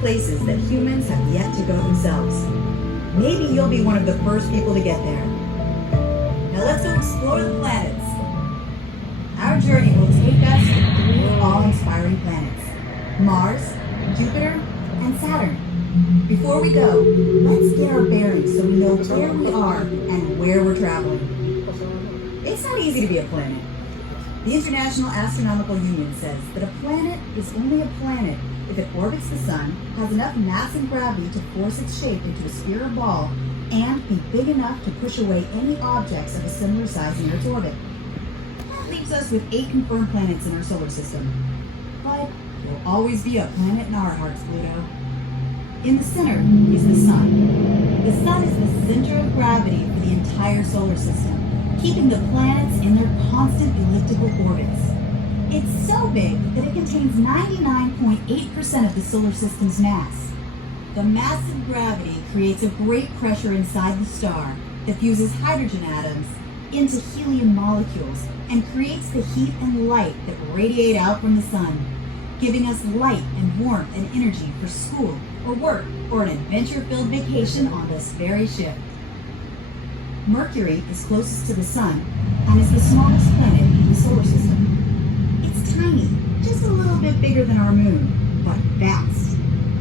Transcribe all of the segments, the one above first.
places that humans have yet to go themselves. Maybe you'll be one of the first people to get there. Now let's go explore the planets. Our journey will take us to 3 awe-inspiring planets: Mars, Jupiter, and Saturn. Before we go, let's get our bearings so we know where we are and where we're traveling. It's not easy to be a planet. The International Astronomical Union says that a planet is only a planet if it orbits the sun, has enough mass and gravity to force its shape into a sphere or ball, and be big enough to push away any objects of a similar size in Earth's orbit. That leaves us with 8 confirmed planets in our solar system. But there'll always be a planet in our hearts, Pluto. In the center is the sun. The sun is the center of gravity for the entire solar system, keeping the planets in their constant elliptical orbits. It's so big that it contains 99.8% of the solar system's mass. The massive gravity creates a great pressure inside the star that fuses hydrogen atoms into helium molecules and creates the heat and light that radiate out from the sun, giving us light and warmth and energy for school or work or an adventure-filled vacation on this very ship. Mercury is closest to the sun and is the smallest planet in the solar system. It's tiny, just a little bit bigger than our moon, but fast.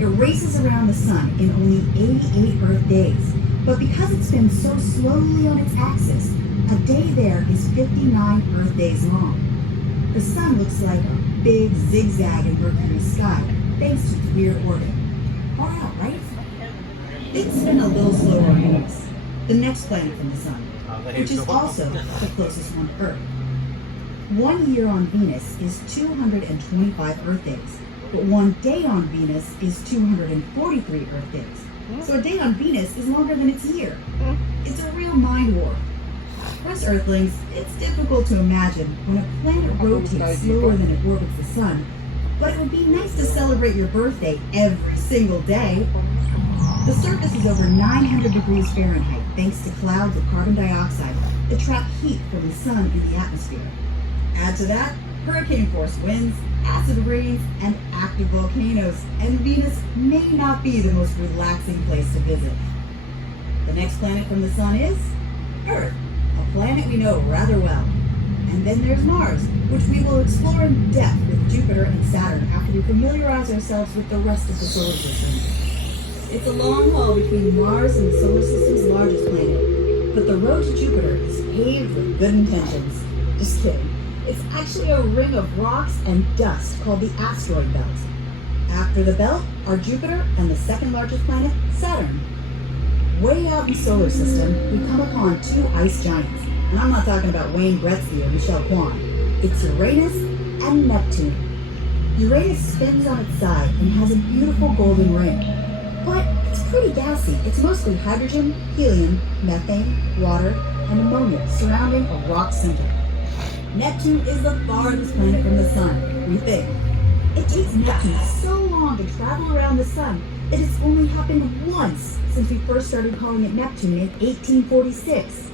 It races around the sun in only 88 Earth days, but because it spins so slowly on its axis, a day there is 59 Earth days long. The sun looks like a big zigzag in Mercury's sky, thanks to its weird orbit. Far out, right? Things spin a little slower on Venus, the next planet from the Sun, which is also the closest one to Earth. 1 year on Venus is 225 Earth days, but 1 day on Venus is 243 Earth days. So a day on Venus is longer than its year. It's a real mind warp. For us Earthlings, it's difficult to imagine when a planet rotates slower than it orbits the Sun, but it would be nice to celebrate your birthday every single day. The surface is over 900 degrees Fahrenheit thanks to clouds of carbon dioxide that trap heat from the Sun in the atmosphere. Add to that hurricane-force winds, acid rains, and active volcanoes, and Venus may not be the most relaxing place to visit. The next planet from the Sun is Earth, a planet we know rather well. And then there's Mars, which we will explore in depth with Jupiter and Saturn after we familiarize ourselves with the rest of the solar system. It's a long haul between Mars and the solar system's largest planet, but the road to Jupiter is paved with good intentions. Just kidding. It's actually a ring of rocks and dust called the asteroid belt. After the belt are Jupiter and the second largest planet, Saturn. Way out in the solar system, we come upon 2 ice giants. And I'm not talking about Wayne Gretzky or Michelle Kwan. It's Uranus and Neptune. Uranus spins on its side and has a beautiful golden ring. But it's pretty gassy. It's mostly hydrogen, helium, methane, water, and ammonia surrounding a rock center. Neptune is the farthest planet from the Sun, we think. It takes Neptune so long to travel around the Sun that it's only happened once since we first started calling it Neptune in 1846.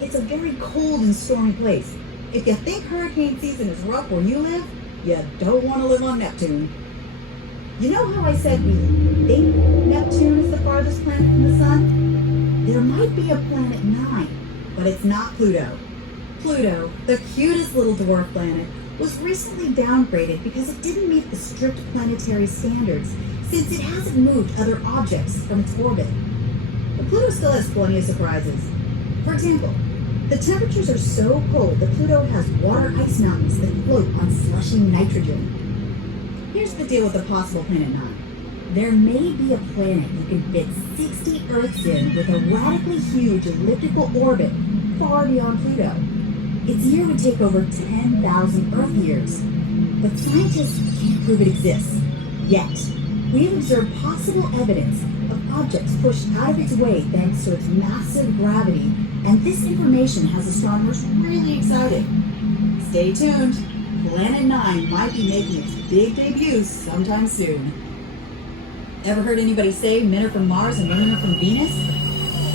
It's a very cold and stormy place. If you think hurricane season is rough where you live, you don't want to live on Neptune. You know how I said we think Neptune is the farthest planet from the Sun? There might be a planet 9, but it's not Pluto. Pluto, the cutest little dwarf planet, was recently downgraded because it didn't meet the strict planetary standards, since it hasn't moved other objects from its orbit. But Pluto still has plenty of surprises. For example, the temperatures are so cold that Pluto has water ice mountains that float on slushy nitrogen. Here's the deal with the possible planet 9. There may be a planet you can fit 60 Earths in with a radically huge elliptical orbit far beyond Pluto. Its year would take over 10,000 Earth years. But scientists can't prove it exists, yet. We have observed possible evidence of objects pushed out of its way thanks to its massive gravity, and this information has astronomers really excited. Stay tuned. Planet 9 might be making its big debut sometime soon. Ever heard anybody say men are from Mars and women are from Venus?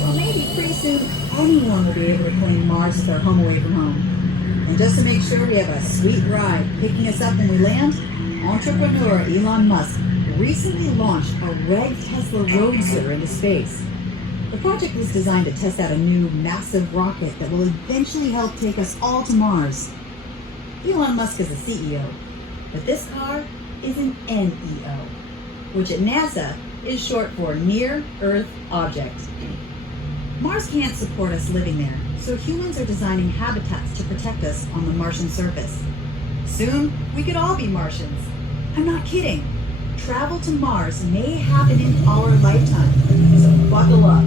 Well, maybe pretty soon anyone will be able to claim Mars as their home away from home. And just to make sure we have a sweet ride picking us up when we land, entrepreneur Elon Musk recently launched a red Tesla Roadster into space. The project was designed to test out a new massive rocket that will eventually help take us all to Mars. Elon Musk is a CEO, but this car is an NEO, which at NASA is short for Near Earth Object. Mars can't support us living there, so humans are designing habitats to protect us on the Martian surface. Soon, we could all be Martians. I'm not kidding. Travel to Mars may happen in our lifetime, so buckle up.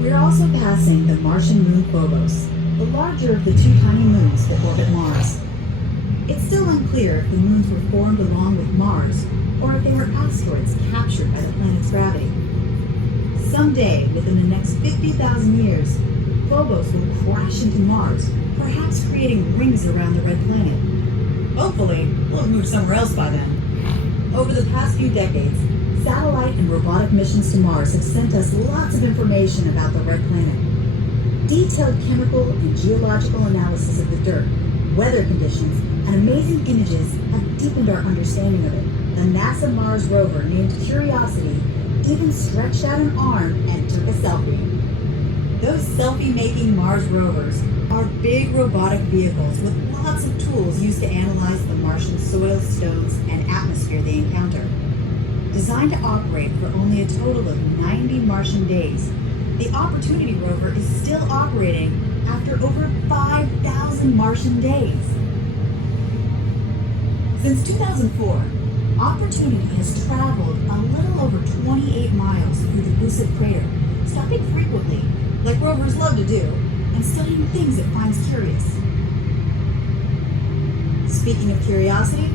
We're also passing the Martian moon Phobos, the larger of the 2 tiny moons that orbit Mars. It's still unclear if the moons were formed along with Mars, or if they were asteroids captured by the planet's gravity. Someday, within the next 50,000 years, Phobos will crash into Mars, perhaps creating rings around the red planet. Hopefully, we'll have moved somewhere else by then. Over the past few decades, satellite and robotic missions to Mars have sent us lots of information about the red planet. Detailed chemical and geological analysis of the dirt, weather conditions, and amazing images have deepened our understanding of it. The NASA Mars rover named Curiosity even stretched out an arm and took a selfie. Those selfie-making Mars rovers are big robotic vehicles with lots of tools used to analyze the Martian soil, stones, and atmosphere they encounter. Designed to operate for only a total of 90 Martian days, the Opportunity rover is still operating after over 5,000 Martian days. Since 2004, Opportunity has traveled a little over 28 miles through the Buset crater, stopping frequently, like rovers love to do, and studying things it finds curious. Speaking of curiosity,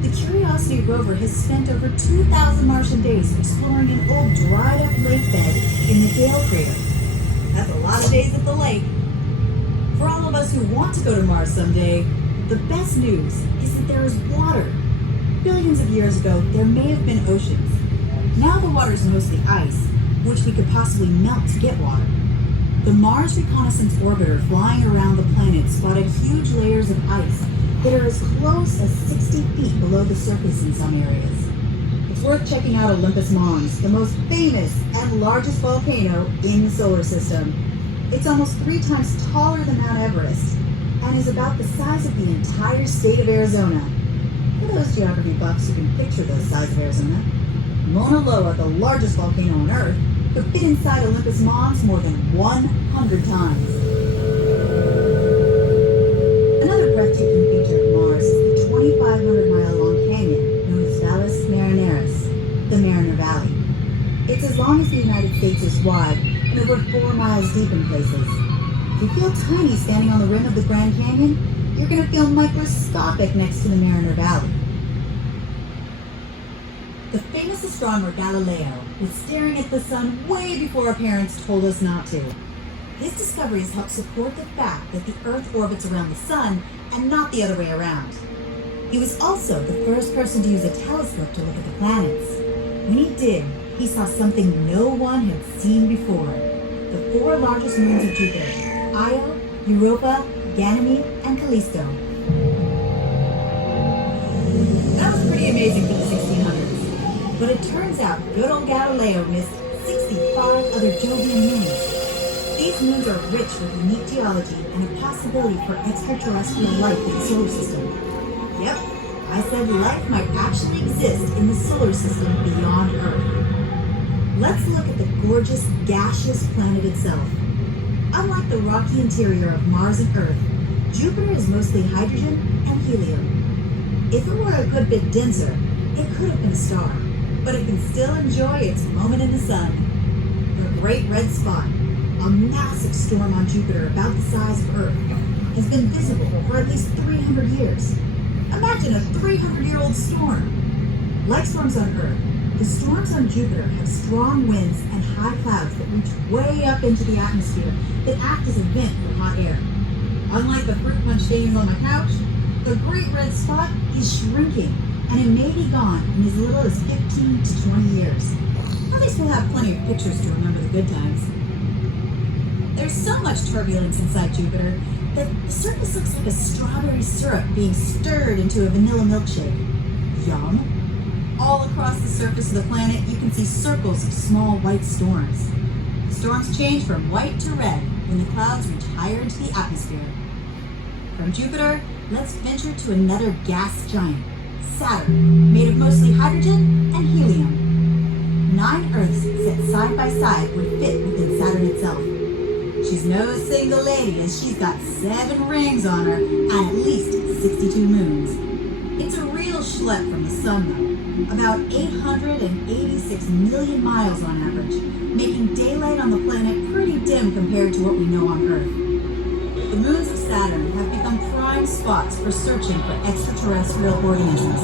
the Curiosity rover has spent over 2,000 Martian days exploring an old dried-up lake bed in the Gale crater. That's a lot of days at the lake. For all of us who want to go to Mars someday, the best news is that there is water. Billions of years ago, there may have been oceans. Now the water is mostly ice, which we could possibly melt to get water. The Mars Reconnaissance Orbiter flying around the planet spotted huge layers of ice that are as close as 60 feet below the surface in some areas. It's worth checking out Olympus Mons, the most famous and largest volcano in the solar system. It's almost 3 times taller than Mount Everest and is about the size of the entire state of Arizona. For those geography buffs who can picture the size of Arizona, Mauna Loa, the largest volcano on Earth, could fit inside Olympus Mons more than 100 times. Another breathtaking feature of Mars is the 2,500-mile-long canyon known as Valles Marineris, the Mariner Valley. It's as long as the United States is wide and over 4 miles deep in places. If you feel tiny standing on the rim of the Grand Canyon, you're going to feel microscopic next to the Mariner Valley. The famous astronomer Galileo was staring at the sun way before our parents told us not to. His discoveries helped support the fact that the Earth orbits around the sun and not the other way around. He was also the first person to use a telescope to look at the planets. When he did, he saw something no one had seen before. The 4 largest moons of Jupiter, Io, Europa, Ganymede, and Callisto. That was pretty amazing for the 1600s. But it turns out good old Galileo missed 65 other Jovian moons. These moons are rich with unique geology and a possibility for extraterrestrial life in the solar system. Yep, I said life might actually exist in the solar system beyond Earth. Let's look at the gorgeous, gaseous planet itself. Unlike the rocky interior of Mars and Earth, Jupiter is mostly hydrogen and helium. If it were a good bit denser, it could have been a star, but it can still enjoy its moment in the sun. The Great Red Spot, a massive storm on Jupiter about the size of Earth, has been visible for at least 300 years. Imagine a 300-year-old storm. Like storms on Earth, the storms on Jupiter have strong winds and high clouds that reach way up into the atmosphere that act as a vent for hot air. Unlike the fruit punch stains on my couch, the Great Red Spot is shrinking, and it may be gone in as little as 15 to 20 years. At least we'll have plenty of pictures to remember the good times. There's so much turbulence inside Jupiter that the surface looks like a strawberry syrup being stirred into a vanilla milkshake. Yum! All across the surface of the planet, you can see circles of small white storms. The storms change from white to red when the clouds reach higher into the atmosphere. From Jupiter, let's venture to another gas giant, Saturn, made of mostly hydrogen and helium. 9 Earths set side by side would fit within Saturn itself. She's no single lady, as she's got 7 rings on her and at least 62 moons. It's a real schlep from the sun, though. About 886 million miles on average, making daylight on the planet pretty dim compared to what we know on Earth. The moons of Saturn have become prime spots for searching for extraterrestrial organisms.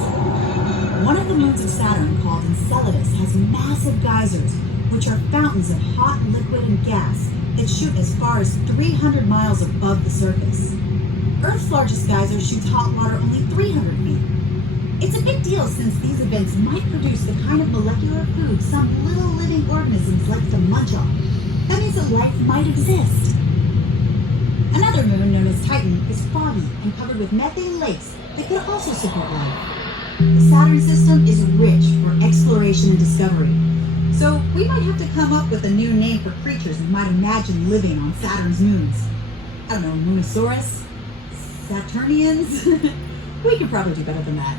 One of the moons of Saturn, called Enceladus, has massive geysers, which are fountains of hot liquid and gas that shoot as far as 300 miles above the surface. Earth's largest geyser shoots hot water only 300 feet. It's a big deal since these events might produce the kind of molecular food some little living organisms like to munch on. That means that life might exist. Another moon, known as Titan, is foggy and covered with methane lakes that could also support life. The Saturn system is rich for exploration and discovery, so we might have to come up with a new name for creatures we might imagine living on Saturn's moons. I don't know, Moonosaurus? Saturnians? We could probably do better than that.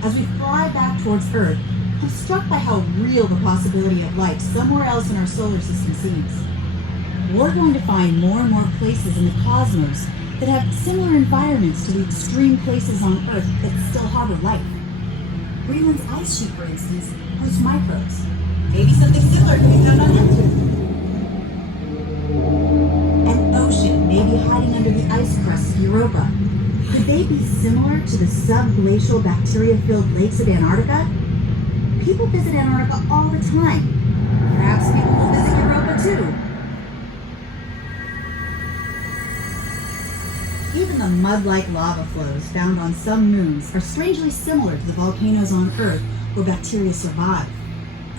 As we fly back towards Earth, I'm struck by how real the possibility of life somewhere else in our solar system seems. We're going to find more and more places in the cosmos that have similar environments to the extreme places on Earth that still harbor life. Greenland's ice sheet, for instance, hosts microbes. Maybe something similar can be found on Neptune. An ocean may be hiding under the ice crust of Europa. Could they be similar to the subglacial bacteria-filled lakes of Antarctica? People visit Antarctica all the time. Perhaps people will visit Europa too. Even the mud-like lava flows found on some moons are strangely similar to the volcanoes on Earth where bacteria survive.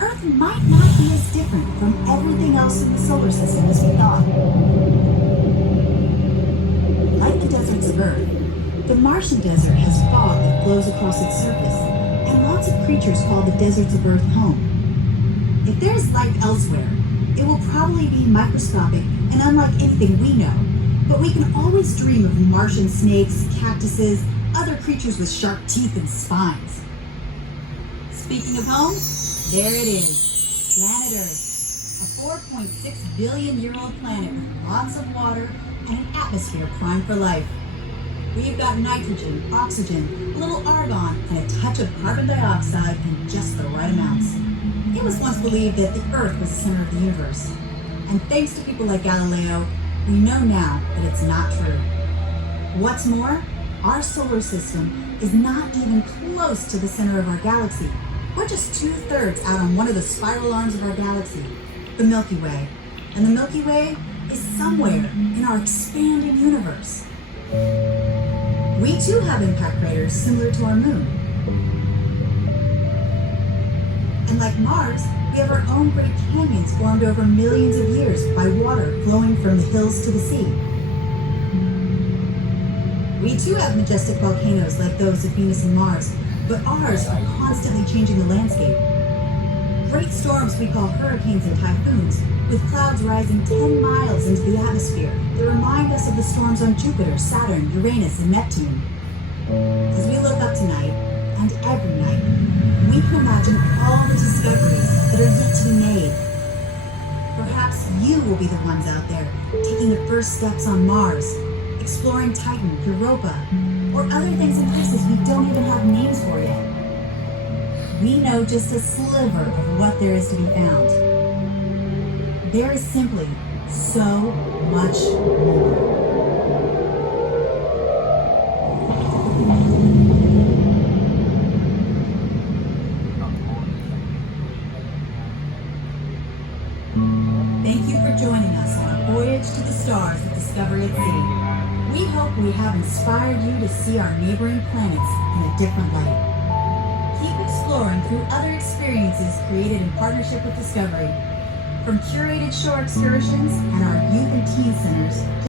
Earth might not be as different from everything else in the solar system as we thought. Like the deserts of Earth, the Martian desert has fog that flows across its surface, and lots of creatures call the deserts of Earth home. If there is life elsewhere, it will probably be microscopic and unlike anything we know, but we can always dream of Martian snakes, cactuses, other creatures with sharp teeth and spines. Speaking of home, there it is, planet Earth, a 4.6 billion-year-old planet with lots of water and an atmosphere primed for life. We've got nitrogen, oxygen, a little argon, and a touch of carbon dioxide in just the right amounts. It was once believed that the Earth was the center of the universe. And thanks to people like Galileo, we know now that it's not true. What's more, our solar system is not even close to the center of our galaxy. We're just 2/3 out on one of the spiral arms of our galaxy, the Milky Way. And the Milky Way is somewhere in our expanding universe. We too have impact craters similar to our moon. And like Mars, we have our own great canyons formed over millions of years by water flowing from the hills to the sea. We too have majestic volcanoes like those of Venus and Mars, but ours are constantly changing the landscape. Great storms we call hurricanes and typhoons, with clouds rising 10 miles into the atmosphere that remind us of the storms on Jupiter, Saturn, Uranus, and Neptune. As we look up tonight, and every night, we can imagine all the discoveries that are yet to be made. Perhaps you will be the ones out there taking the first steps on Mars, exploring Titan, Europa, or other things in places we don't even have names for yet. We know just a sliver of what there is to be found. There is simply so much more. Thank you for joining us on a voyage to the stars with Discovery at Sea. We hope we have inspired you to see our neighboring planets in a different light. Keep exploring through other experiences created in partnership with Discovery. From curated shore excursions and our youth and teen centers